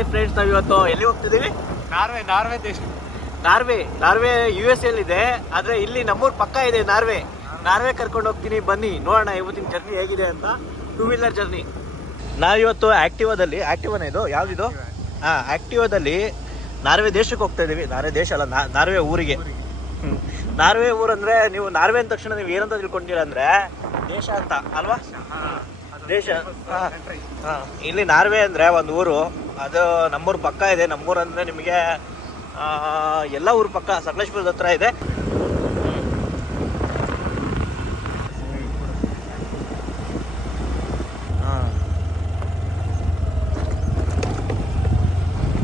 Hi friends, ನಾವು ಇವತ್ತು ಎಲ್ಲಿ ಹೋಗ್ತಿದ್ದೀವಿ? ನಾರ್ವೆ ದೇಶ. ನಾರ್ವೆ US ಇದೆ. ಆದ್ರೆ ಇಲ್ಲಿ ನಮ್ಮೂರ್ ಪಕ್ಕ ಇದೆ ನಾರ್ವೆ ಕರ್ಕೊಂಡು ಹೋಗ್ತೀನಿ, ಬನ್ನಿ ನೋಡೋಣ ಇವತ್ತಿನ ಜರ್ನಿ ಹೇಗಿದೆ ಅಂತ. 2 ವೀಲರ್ ಜರ್ನಿ. ನಾವಿವತ್ತು ಆಕ್ಟಿವಾನೇ ಇದು ಯಾವ್ದಿದು? ಆಕ್ಟಿವಾದಲ್ಲಿ ನಾರ್ವೆ ದೇಶಕ್ಕೆ ಹೋಗ್ತಾ ಇದೀವಿ. ನಾರ್ವೆ ದೇಶ ಅಲ್ಲ, ನಾರ್ವೆ ಊರಿಗೆ. ನಾರ್ವೆ ಊರಂದ್ರೆ ನೀವು ನಾರ್ವೆ ಅಂದ ತಕ್ಷಣ ನೀವು ಏನಂತ ತಿಳ್ಕೊಂಡಿರ ಅಂದ್ರೆ ದೇಶ ಅಂತ ಅಲ್ವಾ? ದೇಶ. ಇಲ್ಲಿ ನಾರ್ವೆ ಅಂದ್ರೆ ಒಂದು ಊರು, ಅದು ನಮ್ಮೂರ್ ಪಕ್ಕ ಇದೆ. ನಮ್ಮೂರು ಅಂದ್ರೆ ನಿಮಗೆ ಎಲ್ಲ ಊರು ಪಕ್ಕ ಸಕಲೇಶ್ಪುರದ ಹತ್ರ ಇದೆ.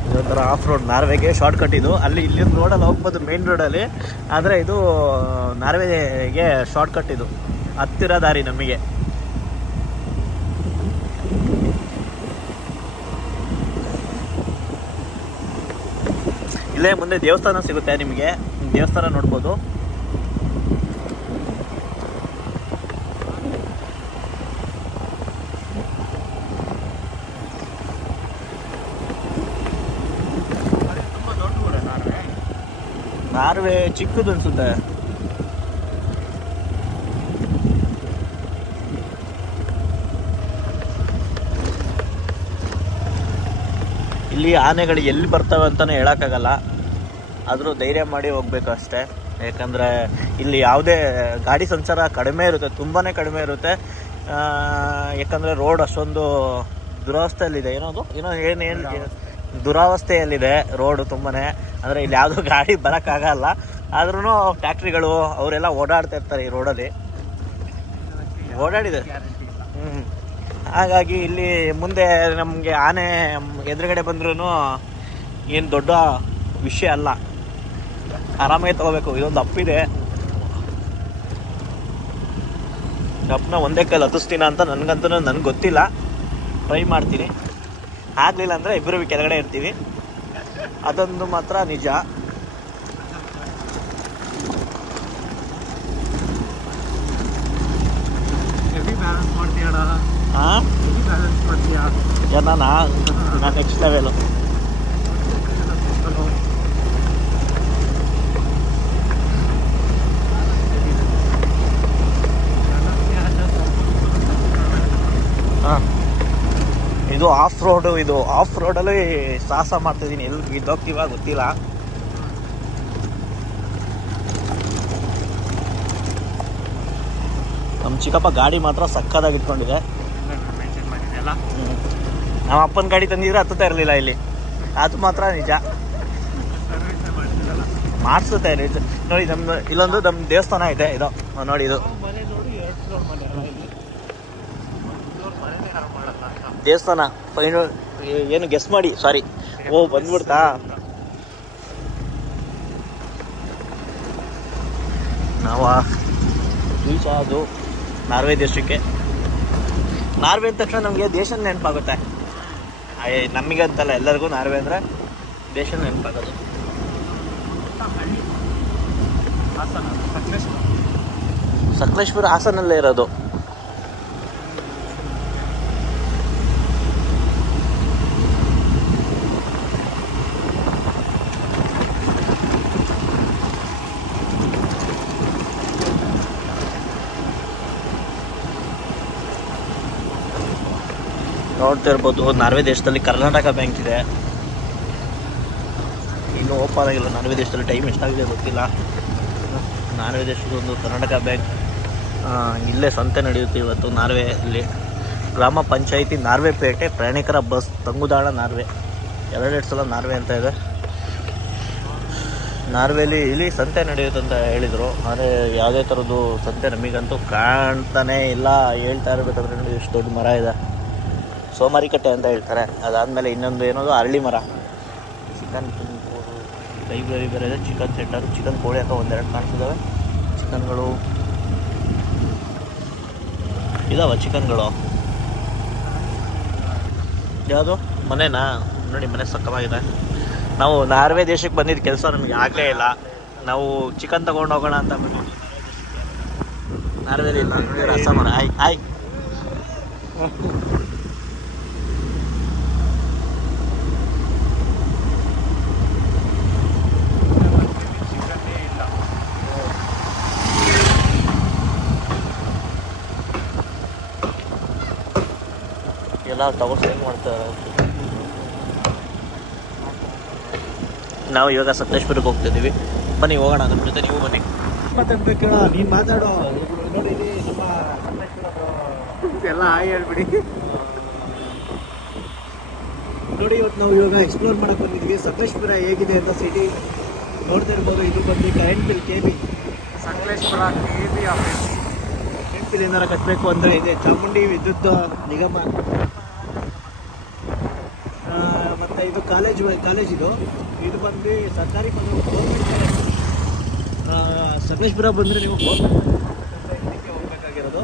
ಇದೊಂಥರ ಆಫ್ ರೋಡ್. ನಾರ್ವೆಗೆ ಶಾರ್ಟ್ ಕಟ್ ಇದು. ಇಲ್ಲಿ ರೋಡಲ್ಲಿ ಹೋಗ್ಬೋದು, ಮೇನ್ ರೋಡಲ್ಲಿ. ಆದರೆ ಇದು ನಾರ್ವೆಗೆ ಶಾರ್ಟ್ ಕಟ್, ಇದು ಹತ್ತಿರ ದಾರಿ ನಮಗೆ. ಇಲ್ಲೇ ಮುಂದೆ ದೇವಸ್ಥಾನ ಸಿಗುತ್ತೆ ನಿಮಗೆ, ದೇವಸ್ಥಾನ ನೋಡ್ಬೋದು. ನಾರ್ವೆ ಚಿಕ್ಕದು ಅನ್ಸುತ್ತೆ. ಇಲ್ಲಿ ಆನೆಗಳು ಎಲ್ಲಿ ಬರ್ತವೆ ಅಂತಾನೆ ಹೇಳಕ್ಕಾಗಲ್ಲ, ಆದರೂ ಧೈರ್ಯ ಮಾಡಿ ಹೋಗ್ಬೇಕು ಅಷ್ಟೇ. ಯಾಕಂದರೆ ಇಲ್ಲಿ ಯಾವುದೇ ಗಾಡಿ ಸಂಚಾರ ಕಡಿಮೆ ಇರುತ್ತೆ, ತುಂಬಾ ಕಡಿಮೆ ಇರುತ್ತೆ. ಯಾಕಂದರೆ ರೋಡ್ ಅಷ್ಟೊಂದು ದುರವಸ್ಥೆಯಲ್ಲಿದೆ. ಏನು ದುರವಸ್ಥೆಯಲ್ಲಿದೆ ರೋಡು ತುಂಬಾ. ಅಂದರೆ ಇಲ್ಲಿ ಯಾವುದೋ ಗಾಡಿ ಬರೋಕ್ಕಾಗಲ್ಲ. ಆದ್ರೂ ಟ್ಯಾಕ್ಟ್ರಿಗಳು ಅವರೆಲ್ಲ ಓಡಾಡ್ತಾ ಇರ್ತಾರೆ ಈ ರೋಡಲ್ಲಿ, ಓಡಾಡಿದೆ. ಹಾಗಾಗಿ ಇಲ್ಲಿ ಮುಂದೆ ನಮಗೆ ಆನೆ ಎದುರುಗಡೆ ಬಂದ್ರೂ ಏನು ದೊಡ್ಡ ವಿಷಯ ಅಲ್ಲ, ಆರಾಮಾಗಿ ತಗೋಬೇಕು. ಇದೊಂದು ಅಪ್ಪಿದೆ, ಅಪ್ಪನ ಒಂದೇ ಕೈಲಿ ಹತ್ತಿಸ್ತೀನ ಅಂತ ನನಗೆ ಗೊತ್ತಿಲ್ಲ. ಟ್ರೈ ಮಾಡ್ತೀನಿ. ಆಗಲಿಲ್ಲ ಅಂದರೆ ಇಬ್ಬರು ಕೆಳಗಡೆ ಇರ್ತೀವಿ, ಅದೊಂದು ಮಾತ್ರ ನಿಜ. ನಾನು ನೆಕ್ಸ್ಟ್ ಲೆವೆಲು. ಇದು ಆಫ್ ರೋಡಲ್ಲಿ ಸಾಹಸ ಮಾಡ್ತಿದ್ದೀನಿ. ಎಲ್ಲಿ ಬಿದ್ದೋಗ್ತೀವ ಗೊತ್ತಿಲ್ಲ. ನಮ್ಮ ಚಿಕ್ಕಪ್ಪ ಗಾಡಿ ಮಾತ್ರ ಸಕ್ಕದಾಗಿ ಇಟ್ಕೊಂಡಿದೆ. ನಮ್ಮ ಅಪ್ಪನ ಗಾಡಿ ತಂದಿದ್ರೆ ಹತ್ತುತ್ತಾ ಇರಲಿಲ್ಲ ಇಲ್ಲಿ, ಅದು ಮಾತ್ರ ನಿಜ. ಮಾಡಿಸುತ್ತಾ ಇರಲಿ ನೋಡಿ. ಇಲ್ಲೊಂದು ನಮ್ಮ ದೇವಸ್ಥಾನ ಇದೆ. ಇದು ನೋಡಿ, ಇದು ದೇವಸ್ಥಾನ. ಏನು ಗೆಸ್ ಮಾಡಿ, ಸಾರಿ. ಬಂದ್ಬಿಡ್ತಾ? ನಾವು ರೀಚ್ ಆಗೋದು ನಾರ್ವೆ ದೇಶಕ್ಕೆ. ನಾರ್ವೆ ಅಂದ ತಕ್ಷಣ ನಮಗೆ ದೇಶ ನೆನಪಾಗುತ್ತೆ. ನಮಗಂತಲ್ಲ, ಎಲ್ಲರಿಗೂ ನಾರ್ವೆ ಅಂದರೆ ದೇಶ ನೆನಪಾಗೋದು. ಸಕಲೇಶ್ಪುರ ಹಾಸನಲ್ಲೇ ಇರೋದು. ನೋಡ್ತಾ ಇರ್ಬೋದು, ನಾರ್ವೆ ದೇಶದಲ್ಲಿ ಕರ್ನಾಟಕ ಬ್ಯಾಂಕ್ ಇದೆ. ಇನ್ನೂ ಓಪನ್ ಆಗಿಲ್ಲ ನಾರ್ವೆ ದೇಶದಲ್ಲಿ. ಟೈಮ್ ಎಷ್ಟಾಗಿದೆ ಗೊತ್ತಿಲ್ಲ. ನಾರ್ವೆ ದೇಶದೊಂದು ಕರ್ನಾಟಕ ಬ್ಯಾಂಕ್. ಇಲ್ಲೇ ಸಂತೆ ನಡೆಯುತ್ತೆ ಇವತ್ತು ನಾರ್ವೆಯಲ್ಲಿ. ಗ್ರಾಮ ಪಂಚಾಯಿತಿ ನಾರ್ವೆ ಪೇಟೆ, ಪ್ರಯಾಣಿಕರ ಬಸ್ ತಂಗುದಾಣ ನಾರ್ವೆ. 2 ಸಲ ನಾರ್ವೆ ಅಂತ ಇದೆ. ನಾರ್ವೆಲಿ ಇಲ್ಲಿ ಸಂತೆ ನಡೆಯುತ್ತೆ ಅಂತ ಹೇಳಿದರು. ಆದರೆ ಯಾವುದೇ ಥರದ್ದು ಸಂತೆ ನಮಗಂತೂ ಕಾಣ್ತಾನೇ ಇಲ್ಲ. ಹೇಳ್ತಾ ಇರಬೇಕಾದ್ರೆ ನೋಡಿ ಎಷ್ಟು ದೊಡ್ಡ ಮರ ಇದೆ, ಸೋಮಾರಿಕಟ್ಟೆ ಅಂತ ಹೇಳ್ತಾರೆ. ಅದಾದಮೇಲೆ ಇನ್ನೊಂದು ಏನದು ಅರಳಿ ಮರ. ಚಿಕನ್ ಲೈಬ್ರರಿ ಬೇರೆ ಇದೆ. ಚಿಕನ್ ಸೆಂಟರು, ಚಿಕನ್ ಕೋಳಿ ಅಂತ 1-2 ಕಾಣಿಸಿದ್ದಾವೆ. ಚಿಕನ್ಗಳು ಇದಾವ. ಚಿಕನ್ಗಳು ಯಾವುದು ಮನೆನಾ? ನೋಡಿ, ಮನೆ ಸಕ್ಕವಾಗಿದೆ. ನಾವು ನಾರ್ವೆ ದೇಶಕ್ಕೆ ಬಂದಿದ್ದ ಕೆಲಸ ನಮಗೆ ಆಗಲೇ ಇಲ್ಲ. ನಾವು ಚಿಕನ್ ತೊಗೊಂಡು ಹೋಗೋಣ ಅಂತ ಬಂದಿದ್ವಿ ನಾರ್ವೆಲಿ. ಇಲ್ಲ ನೋಡಿ, ರಸ ಮರ. ಆಯ್ ಇದೆಲ್ಲ ತಗೊಂಡು ಸೇಲ್ ಮಾಡ್ತಾರೆ. ನಾವು ಇವಾಗ ಸಕಲೇಶ್ಪುರಕ್ಕೆ ಹೋಗ್ತಿದ್ದೀವಿ. ಬನ್ನಿ ಹೋಗೋಣ, ನಮ್ಮ ಜೊತೆ ನೀವು ಬನ್ನಿ. ಮಾತಾಡ್ಬೇಕೇಳ, ನೀನು ಮಾತಾಡೋ. ನೋಡಿ ನಮ್ಮ ಸಕಲೇಶ್ಪುರ ಎಲ್ಲ ಹೇಳ್ಬಿಡಿ. ನೋಡಿ ಇವತ್ತು ನಾವು ಇವಾಗ ಎಕ್ಸ್ಪ್ಲೋರ್ ಮಾಡಕ್ಕೆ ಬಂದಿದ್ವಿ. ಸಕಲೇಶ್ಪುರ ಹೇಗಿದೆ ಅಂತ ಸಿಟಿ ನೋಡ್ತಾ ಇರ್ಬೋದು. ಇದು ಬಂದು current bill KB. Sakleshpur KB office. Current bill ಏನಾರು ಕಟ್ಟಬೇಕು ಅಂದರೆ ಇದೆ ಚಾಮುಂಡಿ ವಿದ್ಯುತ್ ನಿಗಮ. ಮತ್ತು ಇದು ಕಾಲೇಜ್ ಇದು ಬಂದು ಸರ್ಕಾರಿ ಗೌರ್ಮೆಂಟ್ ಕಾಲೇಜ್. ಸಕಲೇಶ್ಪುರ ಬಂದರೆ ನೀವು ಇದಕ್ಕೆ ಹೋಗ್ಬೇಕಾಗಿರೋದು.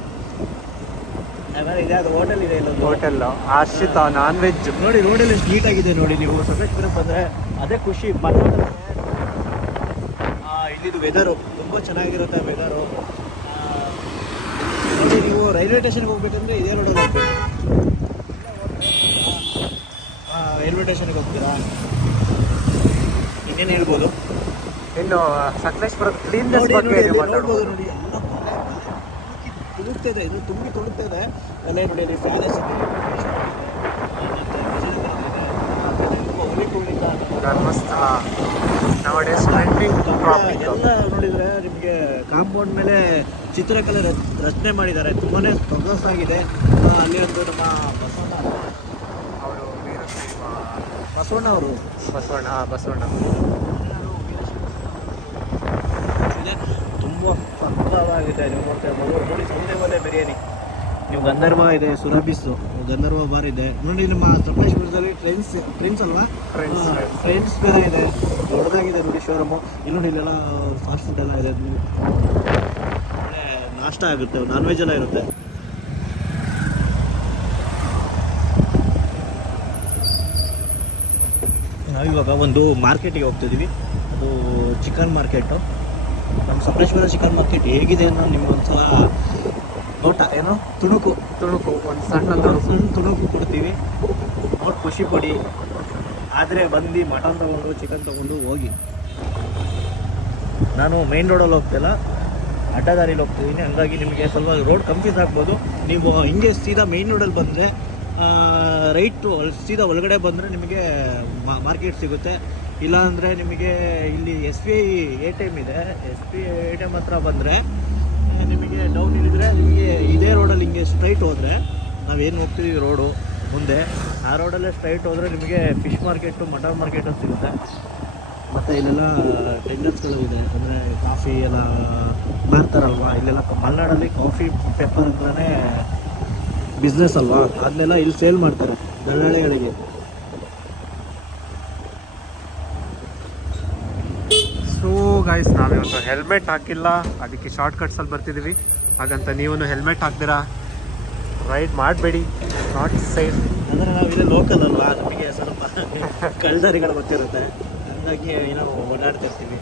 ಆಮೇಲೆ ಇದೆ ಅದು ಹೋಟೆಲ್ ಇದೆ, ಇಲ್ಲೊಂದು ಹೋಟೆಲ್ ಆಶ್ರಿತ ನಾನ್ ವೆಜ್. ನೋಡಿ ರೋಡೆಲ್ಲ ಎಷ್ಟು ನೀಟಾಗಿದೆ ನೋಡಿ. ನೀವು ಸಕಲೇಶ್ಪುರ ಬಂದರೆ ಅದೇ ಖುಷಿ. ಮಾತಾಡೋದು ಇಲ್ಲಿದು ವೆದರು ತುಂಬ ಚೆನ್ನಾಗಿರುತ್ತೆ. ವೆದರು ನೋಡಿ, ನೀವು ರೈಲ್ವೆ ಸ್ಟೇಷನ್ಗೆ ಹೋಗ್ಬೇಕಂದ್ರೆ ಇದೇ ರೋಡಲ್ಲಿ ಹೋಗ್ಬೇಕು. ರೈಲ್ವೆ ಸ್ಟೇಷನ್ಗೆ ಹೋಗ್ತೀರಾ? ಇನ್ನೇನು ಹೇಳ್ಬೋದು? ಇನ್ನು ಸಕಲೇಶ್ಪುರ ಕ್ಲೀನ್ನೆಸ್ ಬಗ್ಗೆ ನೋಡ್ಬೋದು. ನೋಡಿ ಎಲ್ಲ ತುಳುಕ್ತಿದೆ, ಇದು ತುಂಬಿ ತುಳುಕ್ತಿದೆ. ಅಲ್ಲೇ ನೋಡಿ ಅಲ್ಲಿ ಪ್ಯಾಲೇಸ್ ಇದೆ, ಧರ್ಮಸ್ಥಳ ನವಡೇಸ್ ಟ್ರೆಂಡಿಂಗ್ ಟಾಪಿಕ್. ಎಲ್ಲ ನೋಡಿದರೆ ನಿಮಗೆ ಕಾಂಪೌಂಡ್ ಮೇಲೆ ಚಿತ್ರಕಲೆ ರಚನೆ ಮಾಡಿದ್ದಾರೆ. ತುಂಬಾ ಸೊಗಸಾಗಿದೆ. ಅಲ್ಲಿ ಒಂದು ನಮ್ಮ ಅವರು ಬಸವಣ್ಣ ಅವರು ಬಸವಣ್ಣ ತುಂಬ ಸಕ್ಕತ್ತಾಗಿದೆ. ನೀವು ನೋಡ್ತಾ ಇರ್ಬೋದು. ನೋಡಿ ಸೌದೆ ಒಲೆ ಬಿರಿಯಾನಿ. ನೀವು ಗಂಧರ್ವ ಇದೆ, ಸುರಬಿಸ್ಸು ಗಂಧರ್ವ ಬಾರ್ ಇದೆ. ನೋಡಿ ನಮ್ಮ ಸಕಲೇಶ್ಪುರದಲ್ಲಿ ಟ್ರೆಂಡ್ಸ್ ಅಲ್ವಾ, ಟ್ರೆಂಡ್ಸ್ ಬೇರೆ ಇದೆ. ದೊಡ್ಡದಾಗಿದೆ ನೋಡಿ ಶೋರೂಮು. ಇಲ್ಲಿ ನೋಡಿ ಇಲ್ಲೆಲ್ಲ ಫಾಸ್ಟ್ ಫುಡ್ ಎಲ್ಲ ಇದೆ. ಒಳ್ಳೆ ನಾಷ್ಟ ಆಗುತ್ತೆ, ನಾನ್ ವೆಜ್ ಎಲ್ಲ ಇರುತ್ತೆ. ನಾವಿವಾಗ ಒಂದು ಮಾರ್ಕೆಟಿಗೆ ಹೋಗ್ತಿದ್ದೀವಿ. ಅದು ಚಿಕನ್ ಮಾರ್ಕೆಟು. ನಮ್ಮ ಸಕಲೇಶ್ವರ ಚಿಕನ್ ಮಾರ್ಕೆಟ್ ಹೇಗಿದೆ ಅನ್ನೋ ನಿಮ್ಗೊಂದ್ಸಲ ನೋಟ ಏನು ತುಣುಕು ಒಂದು ಸಣ್ಣ ತುಣುಕು ಕೊಡ್ತೀವಿ. ನೋಡಿ ಖುಷಿ ಪಡಿ. ಆದರೆ ಬಂದು ಮಟನ್ ತೊಗೊಂಡು ಚಿಕನ್ ತೊಗೊಂಡು ಹೋಗಿ. ನಾನು ಮೇನ್ ರೋಡಲ್ಲಿ ಹೋಗ್ತಿಲ್ಲ, ಅಡ್ಡದಾರಿಲಿ ಹೋಗ್ತಿದ್ದೀನಿ. ಹಂಗಾಗಿ ನಿಮಗೆ ಸ್ವಲ್ಪ ರೋಡ್ ಕನ್ಫ್ಯೂಸ್ ಆಗ್ಬೋದು. ನೀವು ಹಿಂಗೆ ಸೀದಾ ಮೇನ್ ರೋಡಲ್ಲಿ ಬಂದರೆ ರೈಟು ಸೀದಾ ಒಳಗಡೆ ಬಂದರೆ ನಿಮಗೆ ಮಾರ್ಕೆಟ್ ಸಿಗುತ್ತೆ. ಇಲ್ಲಾಂದರೆ ನಿಮಗೆ ಇಲ್ಲಿ SBI ATM ಇದೆ. SBI ATM ಹತ್ರ ಬಂದರೆ ನಿಮಗೆ ಡೌನ್ ಇಳಿದ್ರೆ ನಿಮಗೆ ಇದೇ ರೋಡಲ್ಲಿ ಹಿಂಗೆ ಸ್ಟ್ರೈಟ್ ಹೋದರೆ, ನಾವೇನು ಹೋಗ್ತಿದ್ದೀವಿ ರೋಡು ಮುಂದೆ, ಆ ರೋಡಲ್ಲೇ ಸ್ಟ್ರೈಟ್ ಹೋದರೆ ನಿಮಗೆ ಫಿಶ್ ಮಾರ್ಕೆಟು ಮಟನ್ ಮಾರ್ಕೆಟು ಸಿಗುತ್ತೆ. ಮತ್ತು ಇಲ್ಲೆಲ್ಲ ಟೆಂಡರ್ಸ್ಗಳು ಇದೆ. ಅಂದರೆ ಕಾಫಿ ಎಲ್ಲ ಮಾಡ್ತಾರಲ್ವ, ಇಲ್ಲೆಲ್ಲ ಮಲೆನಾಡಲ್ಲಿ ಕಾಫಿ ಪೆಪ್ಪರ್ ಅಂತಲೇ ಬಿಸ್ನೆಸ್ ಅಲ್ವಾ, ಅದನ್ನೆಲ್ಲ ಇಲ್ಲಿ ಸೇಲ್ ಮಾಡ್ತಾರೆ ದಳ್ಳಾಳಿಗಳಿಗೆ. ಸೊ ಗೈಸ್, ನಾವಿವತ್ತು ಹೆಲ್ಮೆಟ್ ಹಾಕಿಲ್ಲ, ಅದಕ್ಕೆ ಶಾರ್ಟ್ ಕಟ್ಸಲ್ಲಿ ಬರ್ತಿದ್ದೀವಿ. ಹಾಗಂತ ನೀವು ಹೆಲ್ಮೆಟ್ ಹಾಕ್ದಿರಾ ರೈಡ್ ಮಾಡಬೇಡಿ, ನಾಟ್ ಸೇಫ್. ಅಂದರೆ ನಾವು ಇಲ್ಲೇ ಲೋಕಲ್ ಅಲ್ವಾ, ನಮಗೆ ಸ್ವಲ್ಪ ಕಳ್ಳದಾರಿಗಳು ಗೊತ್ತಿರುತ್ತೆ. ಹಂಗಾಗಿ ನಾವು ಓಡಾಡ್ತಿರ್ತೀವಿ.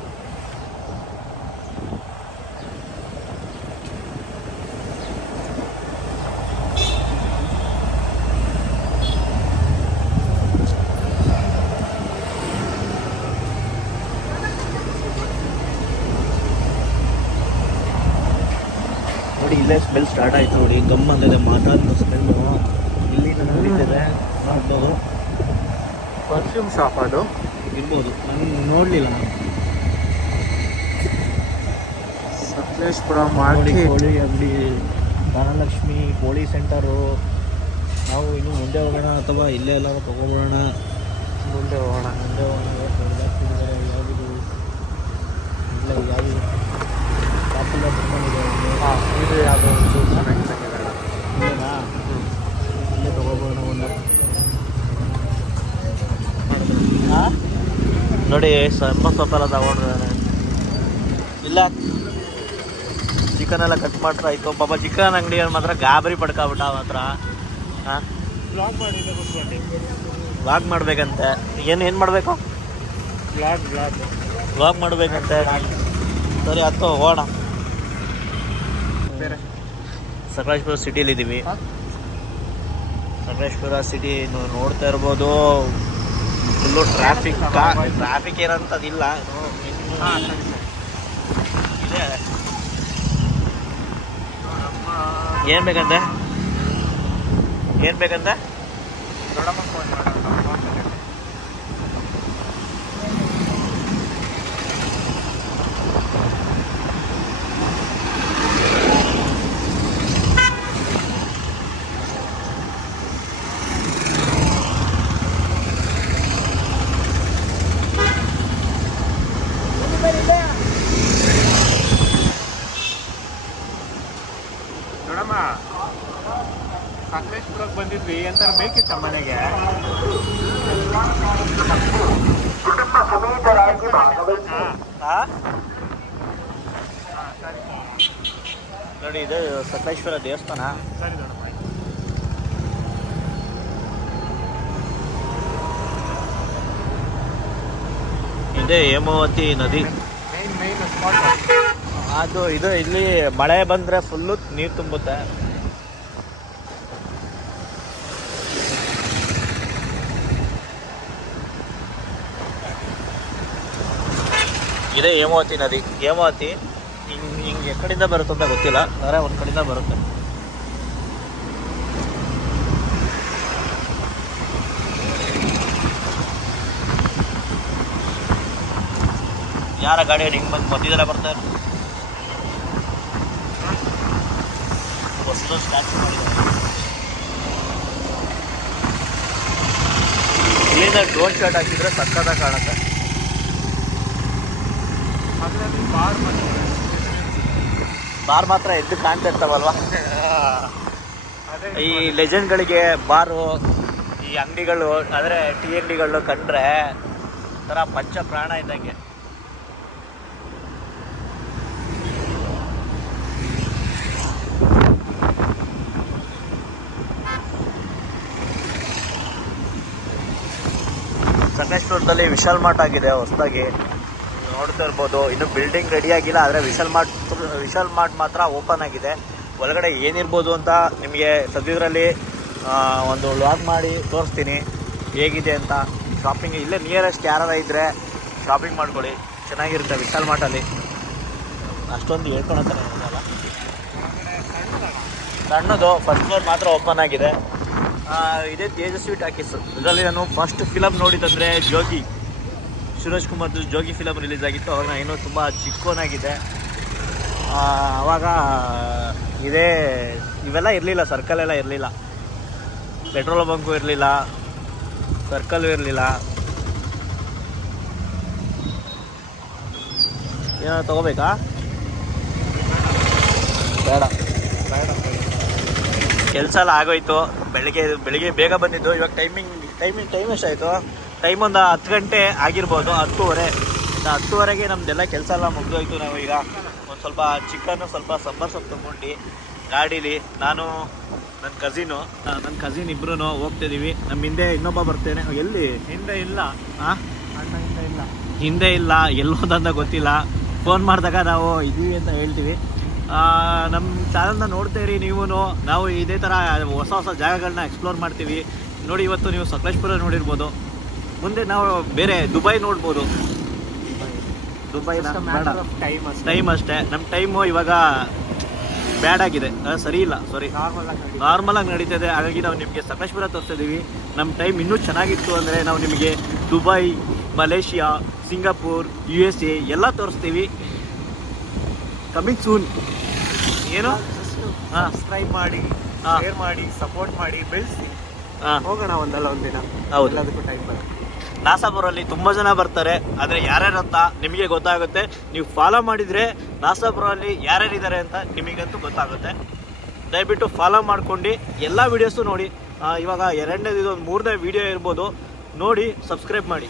ನೋಡಿ ಇಲ್ಲೇ ಸ್ಮೆಲ್ ಸ್ಟಾರ್ಟ್ ಆಯಿತು ನೋಡಿ. ಗಮ್ ಅಂದಿದೆ, ಮಾತಾಡೋ ಸ್ಮೆಲ್ಲು ಇಲ್ಲಿ ನಡೀತಿದೆ. ನೋಡ್ಬೋದು, ಪರ್ಫ್ಯೂಮ್ ಶಾಪ್ ಅದು ಇರ್ಬೋದು, ನಾನು ನೋಡಲಿಲ್ಲ. ಸಕಲೇಶ್ಪುರ ನೋಡಿ ಮಾರ್ಕೆಟ್. ಕೋಳಿ ಅಂಗಡಿ, ಧನಲಕ್ಷ್ಮಿ ಕೋಳಿ ಸೆಂಟರು. ನಾವು ಇನ್ನೂ ಮುಂದೆ ಹೋಗೋಣ ಅಥವಾ ಇಲ್ಲೇ ಎಲ್ಲರೂ ತೊಗೊಬೋಣ? ಮುಂದೆ ಹೋಗೋಣ. ಯಾವುದು ಇಲ್ಲ, ಯಾವುದು ಪಾಪ್ಯುಲರ್ ಇದೆ. ಇದು ಯಾವುದೋ ಒಂದು ಚೆನ್ನಾಗಿದೆ. ಇಲ್ಲೇನಾ? ಇಲ್ಲೇ ತೊಗೊಬೋಣ ಒಂದು. ನೋಡಿ ಸೊಪ್ಪೆಲ್ಲ ತಗೊಂಡ್ರೆ ಇಲ್ಲ, ಚಿಕನ್ ಎಲ್ಲ ಕಟ್ ಮಾಡ್ರೆ ಆಯಿತು. ಪಾಪ ಚಿಕನ್ ಅಂಗಡಿಯಲ್ಲಿ ಮಾತ್ರ ಗಾಬರಿ ಪಡ್ಕೊಬಿಟ್ಟ ಮಾತ್ರ. ಹಾಂ, ವ್ಲಾಗ್ ಮಾಡಬೇಕಂತೆ. ಏನು ಮಾಡಬೇಕು? ವ್ಲಾಗ್ ಮಾಡಬೇಕಂತೆ. ಸರಿ ಹತ್ತು ಹೋಗೋಣ. ಬೇರೆ ಸಕಲೇಶ್ಪುರ ಸಿಟಿಲಿದ್ದೀವಿ. ಸಕಲೇಶ್ಪುರ ಸಿಟಿ ನೋಡ್ತಾ ಇರ್ಬೋದು. ಫುಲ್ಲು ಟ್ರಾಫಿಕ್ ಏನಂತದಿಲ್ಲ ಇದೆ. ಏನು ಬೇಕಂತೆ? ದೊಡ್ಡಮ್ಮ ಫೋನ್ ಮಾಡೋಣ. ನೋಡಮ್ಮ ಸಕಲೇಶ್ಪುರಕ್ಕೆ ಬಂದಿದ್ವಿ ಎಂತಾರು ಬೇಕಿತ್ತ ಮನೆಗೆ? ನೋಡಿ ಇದು ಸಕಲೇಶ್ವರ ದೇವಸ್ಥಾನ. ಸರಿ ದೊಡ್ಡಮ್ಮ. ಇದೆ ಹೇಮಾವತಿ ನದಿ. ಮೇನ್ ಸ್ಪಾಟ್ ಅದು ಇದು ಇಲ್ಲಿ ಮಳೆ ಬಂದ್ರೆ ಫುಲ್ಲು ನೀರು ತುಂಬುತ್ತೆ. ಇದೇ ಹೇಮಾವತಿ ನದಿ. ಹೇಮಾವತಿ ಹಿಂಗೆ ಎಕಡೆಯಿಂದ ಬರುತ್ತೆ ಅಂತ ಗೊತ್ತಿಲ್ಲ, ಆದರೆ ಒಂದು ಕಡೆಯಿಂದ ಬರುತ್ತೆ. ಯಾರ ಗಾಡಿ ಹಿಂಗೆ ಬಂದು ಮಧ್ಯದಲ್ಲ ಬರ್ತಾರೆ. ಬಸ್ಸು ಸ್ಟಾರ್ಟ್ ಮಾಡಿದ್ದಾರೆ. ಇಲ್ಲಿಂದ ಡ್ರೋನ್ ಶಾಟ್ ಹಾಕಿದ್ರೆ ಸಕ್ಕತ್ತಾಗಿ ಕಾಣುತ್ತೆ. ಅದರಲ್ಲಿ ಬಾರ್ ಮಾತ್ರ ಎದ್ದು ಕಾಣ್ತಾ ಇರ್ತಾವಲ್ವಾ. ಈ ಲೆಜೆಂಡ್ಗಳಿಗೆ ಬಾರು, ಈ ಅಂಗಡಿಗಳು ಅಂದರೆ ಟೀ ಅಂಗಡಿಗಳು ಕಂಡ್ರೆ ಒಂಥರ ಪಂಚ ಪ್ರಾಣ ಇದ್ದಂಗೆ. ಸಕಲೇಶ್ಪುರದಲ್ಲಿ ವಿಶಾಲ್ ಮಾರ್ಟ್ ಆಗಿದೆ ಹೊಸದಾಗಿ, ನೋಡ್ತಾ ಇರ್ಬೋದು. ಇನ್ನು ಬಿಲ್ಡಿಂಗ್ ರೆಡಿ ಆಗಿಲ್ಲ, ಆದರೆ ವಿಶಾಲ್ ಮಾರ್ಟ್ ಮಾತ್ರ ಓಪನ್ ಆಗಿದೆ. ಒಳಗಡೆ ಏನಿರ್ಬೋದು ಅಂತ ನಿಮಗೆ ಸದ್ಯದರಲ್ಲಿ ಒಂದು ವ್ಲಾಗ್ ಮಾಡಿ ತೋರಿಸ್ತೀನಿ ಹೇಗಿದೆ ಅಂತ. ಶಾಪಿಂಗ್ ಇಲ್ಲೇ ನಿಯರೆಸ್ಟ್ ಯಾರು ಇದ್ದರೆ ಶಾಪಿಂಗ್ ಮಾಡ್ಕೊಳ್ಳಿ, ಚೆನ್ನಾಗಿರುತ್ತೆ ವಿಶಾಲ್ ಮಾರ್ಟಲ್ಲಿ. ಅಷ್ಟೊಂದು ಹೇಳ್ಕೊಳತ್ತಾನೆ ಇರಲ್ಲ. ಸಣ್ಣದು ಫಸ್ಟ್ ಫ್ಲೋರ್ ಮಾತ್ರ ಓಪನ್ ಆಗಿದೆ. ಇದೇ ತೇಜಸ್ವಿ ಟಾಕೀಸ್. ಇದರಲ್ಲಿ ನಾನು ಫಸ್ಟ್ ಫಿಲಮ್ ನೋಡಿದಂದರೆ ಜೋಗಿ, ಸುರೇಶ್ ಕುಮಾರ್ದು ಜೋಗಿ ಫಿಲಮ್ ರಿಲೀಸ್ ಆಗಿತ್ತು. ಅವಾಗ ನಾನು ಇನ್ನೂ ತುಂಬ ಚಿಕ್ಕವನಾಗಿದ್ದೆ. ಆವಾಗ ಇವೆಲ್ಲ ಇರಲಿಲ್ಲ, ಸರ್ಕಲೆಲ್ಲ ಇರಲಿಲ್ಲ, ಪೆಟ್ರೋಲ್ ಬಂಕು ಇರಲಿಲ್ಲ, ಸರ್ಕಲ್ಲು ಇರಲಿಲ್ಲ. ಏನೋ ತಗೋಬೇಕಾ? ಬೇಡ. ಕೆಲಸ ಎಲ್ಲ ಆಗೋಯ್ತು. ಬೆಳಿಗ್ಗೆ ಬೇಗ ಬಂದಿದ್ದು. ಇವಾಗ ಟೈಮ್ ಎಷ್ಟಾಯಿತು? ಟೈಮ್ ಒಂದು 10 ಗಂಟೆ ಆಗಿರ್ಬೋದು, 10:30ಗೆ ನಮ್ಮದೆಲ್ಲ ಕೆಲಸ ಎಲ್ಲ ಮುಗಿದೋಯ್ತು. ನಾವು ಈಗ ಒಂದು ಸ್ವಲ್ಪ ಚಿಕನ್ನು, ಸ್ವಲ್ಪ ಸಾಂಬಾರು ಸೊಪ್ಪು ತೊಗೊಂಡು ಗಾಡೀಲಿ ನಾನು ನನ್ನ ಕಸಿನ್ ಇಬ್ಬರೂ ಹೋಗ್ತಿದ್ದೀವಿ. ನಮ್ಮ ಹಿಂದೆ ಇನ್ನೊಬ್ಬ ಬರ್ತೇನೆ. ಎಲ್ಲಿ? ಹಿಂದೆ ಇಲ್ಲ. ಹಾಂ, ಅಣ್ಣ ಹಿಂದೆ ಇಲ್ಲ. ಹಿಂದೆ ಇಲ್ಲ, ಎಲ್ಲೋದಂತ ಗೊತ್ತಿಲ್ಲ. ಫೋನ್ ಮಾಡಿದಾಗ ನಾವು ಇದ್ದೀವಿ ಅಂತ ಹೇಳ್ತೀವಿ. ನಮ್ಮ ಚಾನಲ್ನ ನೋಡ್ತೀರಿ ನೀವು. ನಾವು ಇದೇ ಥರ ಹೊಸ ಹೊಸ ಜಾಗಗಳನ್ನ ಎಕ್ಸ್ಪ್ಲೋರ್ ಮಾಡ್ತೀವಿ. ನೋಡಿ, ಇವತ್ತು ನೀವು ಸಕಲೇಶ್ಪುರ ನೋಡಿರ್ಬೋದು, ಮುಂದೆ ನಾವು ಬೇರೆ ದುಬೈ ನೋಡ್ಬೋದು. ದುಬೈ ಟೈಮ್ ಅಷ್ಟೇ. ನಮ್ಮ ಟೈಮು ಇವಾಗ ಬ್ಯಾಡ್ ಆಗಿದೆ, ಸರಿ ಇಲ್ಲ, ಸಾರಿ, ನಾರ್ಮಲಾಗಿ ನಡೀತದೆ. ಹಾಗಾಗಿ ನಾವು ನಿಮಗೆ ಸಕಲೇಶ್ಪುರ ತೋರಿಸ್ತಿದ್ದೀವಿ. ನಮ್ಮ ಟೈಮ್ ಇನ್ನೂ ಚೆನ್ನಾಗಿತ್ತು ಅಂದರೆ ನಾವು ನಿಮಗೆ ದುಬೈ, ಮಲೇಷಿಯಾ, ಸಿಂಗಾಪುರ್, USA ಎಲ್ಲ ತೋರಿಸ್ತೀವಿ. Coming soon. ಏನು? ಸಬ್ಸ್ಕ್ರೈಬ್ ಮಾಡಿ, ಶೇರ್ ಮಾಡಿ, ಸಪೋರ್ಟ್ ಮಾಡಿ, ಬೆಳೆಸಿ ಹೋಗೋಣ ಒಂದಲ್ಲ ಒಂದಿನ. ಹೌದು, ಎಲ್ಲದಕ್ಕೂ ಟೈಮ್ ಬರುತ್ತೆ. ನಾಸಾಪುರಲ್ಲಿ ತುಂಬ ಜನ ಬರ್ತಾರೆ, ಆದರೆ ಯಾರ್ಯಾರಂತ ನಿಮಗೆ ಗೊತ್ತಾಗುತ್ತೆ. ನೀವು ಫಾಲೋ ಮಾಡಿದರೆ ನಾಸಾಪುರಲ್ಲಿ ಯಾರ್ಯಾರಿದ್ದಾರೆ ಅಂತ ನಿಮಗಂತೂ ಗೊತ್ತಾಗುತ್ತೆ. ದಯವಿಟ್ಟು ಫಾಲೋ ಮಾಡ್ಕೊಂಡು ಎಲ್ಲ ವೀಡಿಯೋಸು ನೋಡಿ. ಇವಾಗ 2ನೇದು, 3ನೇ ವೀಡಿಯೋ ಇರ್ಬೋದು, ನೋಡಿ ಸಬ್ಸ್ಕ್ರೈಬ್ ಮಾಡಿ.